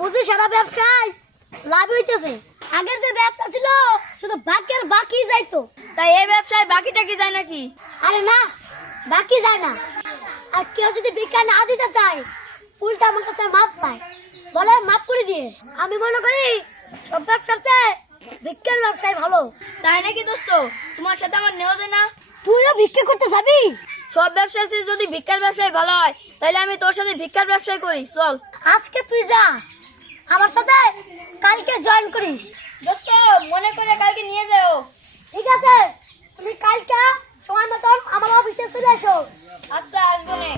বুঝি সারা ব্যবসায় লাভ হইতেছে। আগের যে ব্যবসা ছিল শুধু বাকির বাকি যাইতো, তাই এই ব্যবসায় বাকিটা কি যায় নাকি? আরে না, বাকি যায় না। আর কেউ যদি বিক্রি না দিতে চায় উল্টা আমার কাছে মাপ চায়, বলে মাপ করে দিয়ে। আমি মনে করি সব ব্যবসার চেয়ে বিক্রির ব্যবসায় ভালো। তাই নাকি দোস্ত? তোমার সাথে আমার নেওয়া যায় না? তুইও বিক্রি করতে যাবি? সব ব্যবসা যদি ভিক্ষার ব্যবসায় ভালো হয় তাহলে আমি তোর সাথে ভিক্ষার ব্যবসায় করি। চল আজকে তুই যা, আমার সাথে কালকে জয়েন করিস। দোস্ত মনে করে কালকে নিয়ে যাও। ঠিক আছে, তুমি কালকে সময় মতন আমার অফিসে চলে এসো। আচ্ছা, আসবো নে।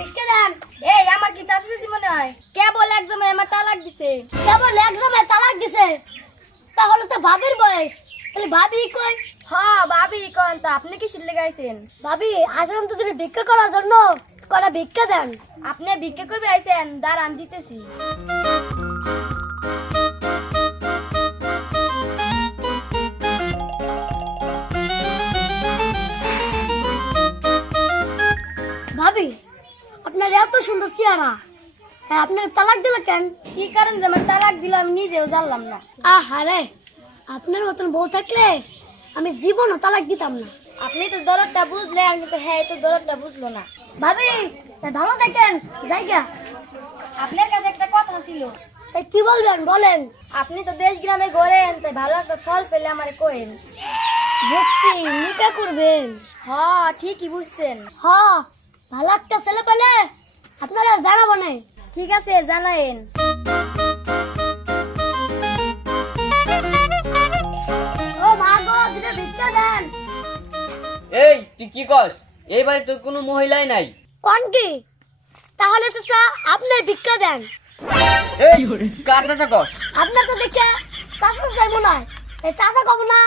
ভিক্ষা দেন। এই আমার কি চাচি মনে হয়? কেবল একদম আমার তালাক দিছে। কেবল একজনে তালাক দিছে? তাহলে তো ভাবির বয়স, তাহলে ভাবি কই? হ্যাঁ ভাবি কোন তা আপনি কি শিল্লে গাইছেন? ভাবি আসলাম তো তুমি ভিক্ষা করার জন্য, কটা ভিক্ষা দেন। আপনি ভিক্ষা করবে আইছেন, দাঁড়ান দিতেছি। ভাবি আপনার এত সুন্দর চেহারা, হ্যাঁ আপনার তালাক দিল কেন? কি কারণ যে আমার তালাক দিল আমি নিজেও জানলাম না। আহারে, আপনার মতন বউ থাকলে আমি জীবনও তালাক দিতাম না। আপনি তো দরদটা বুঝলে, আমি তো হ্যাঁ তো দরদটা বুঝলো না। ভাবি ভালো থাকেন, জায়গা। আপনার কাছে একটা কথা ছিল। তাই কি বলবেন বলেন। আপনি তো দেশ গ্রামে ঘোরেন, তাই ভালো একটা সল পেলে আমারে কোয়েন। বুঝছি, নিকা করবেন। হ্যাঁ ঠিকই বুঝছেন। হ, ভালো একটা ছেলে পেলে আপনারা জানাবো না। ঠিক আছে জানায়েন। ও মা গো, দুটো ভিক্ষা দেন। এই তুই কি কস? এই বাড়িতে তো কোনো মহিলাই নাই। কোন কি? তাহলে চাচা আপনি ভিক্ষা দেন। এই কার চাচা কস? আপনার তো দেখে চাচা চাই মনে হয়, এই চাচা কব না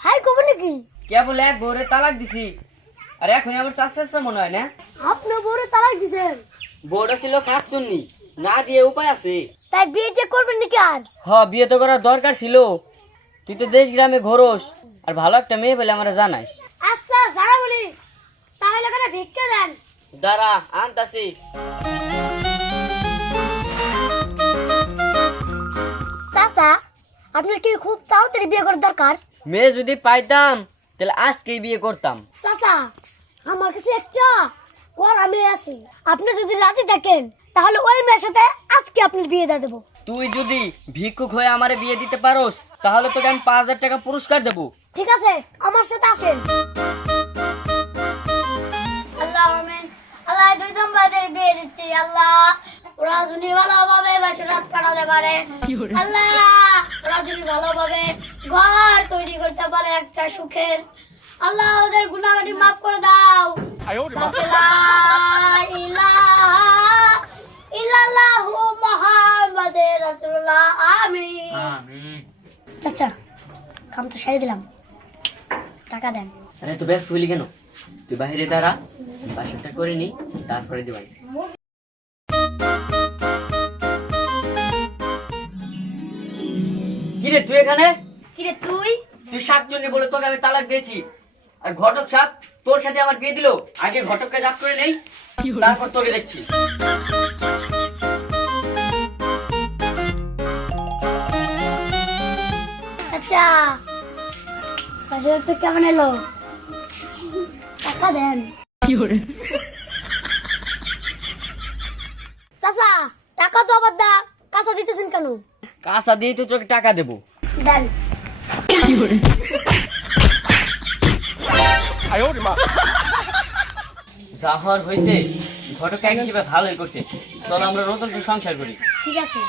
ভাই কব নাকি? কেবল এক ভোরে তালাক দিছি, আর এখন আবার চাচা চাচা মনে হয় না। আপনি বউরে তালাক দিছেন, বউটা ছিল কাক শুননি, না দিয়ে উপায় আছে। তাই বিয়ে করবেন নাকি? আর বিয়ে তো করার দরকার ছিল। তুই তো দেশ গ্রামে ঘোরস, আর ভালো একটা মেয়ে পেলে আমরা জানাইস। আচ্ছা জানাবনি, তাহলে করে ভিক্ষা দেন। দাঁড়া আনতাছি। চাচা আপনার কি খুব তাড়াতাড়ি বিয়ে করার দরকার? মেয়ে যদি পাইতাম তাহলে আজকেই বিয়ে করতাম। চাচা আমার কাছে একটা কড়া মেয়ে আছে, আপনি যদি রাজি থাকেন তাহলে ওই মেয়ের সাথে আজকে আপনার বিয়ে দিয়ে দেবো। তুই যদি ভিক্ষুক হয়ে আমারে বিয়ে দিতে পারোস তাহলে তোকে আমি 5,000 টাকা পুরস্কার দেবো। ঠিক আছে, আমার সাথে আসেন। আল্লাহ আমিন। আল্লাহ দুই দম্পতির বিয়ে দিচ্ছি। আল্লাহ ওরা যদি ভালোভাবে বাসরাত কাটাতে পারে, আল্লাহ ওরা যদি ভালোভাবে ঘর তৈরি করতে পারে একটা সুখের, আল্লাহ ওদের গুনাহগাটি মাফ করে দাও। লা ইলাহা ইল্লাল্লাহু মুহাম্মাদুর রাসূলুল্লাহ। আমিন। চাচা কাম তো সারি দিলাম, টাকা দেন। আরে তো ব্যস্ত হইলি কেন? তুই বাইরে দাঁড়া, বাসাটা করে নি, তারপরে দিবাই। কিরে তুই এখানে? কিরে তুই? তুই শাকচুন্নি বলে তোকে আমি তালাক দিয়েছি, আর ঘটক সাপ তোর সাথে আমার বিয়ে দিল। আগে ঘটককে জাত করে নেই, তারপর তোকে দেখছি। আচ্ছা তো কেমন এলো? টাকা দেন। চাচা টাকা তো আবার দা, কাঁচা দিতেছেন কেন? কাঁচা দিয়ে তো তোকে টাকা দেবো। দেন। যা হওয়ার হয়েছে, ঘটক এক হিসেবে ভালোই করছে। চলো আমরা নতুন করে সংসার করি। ঠিক আছে।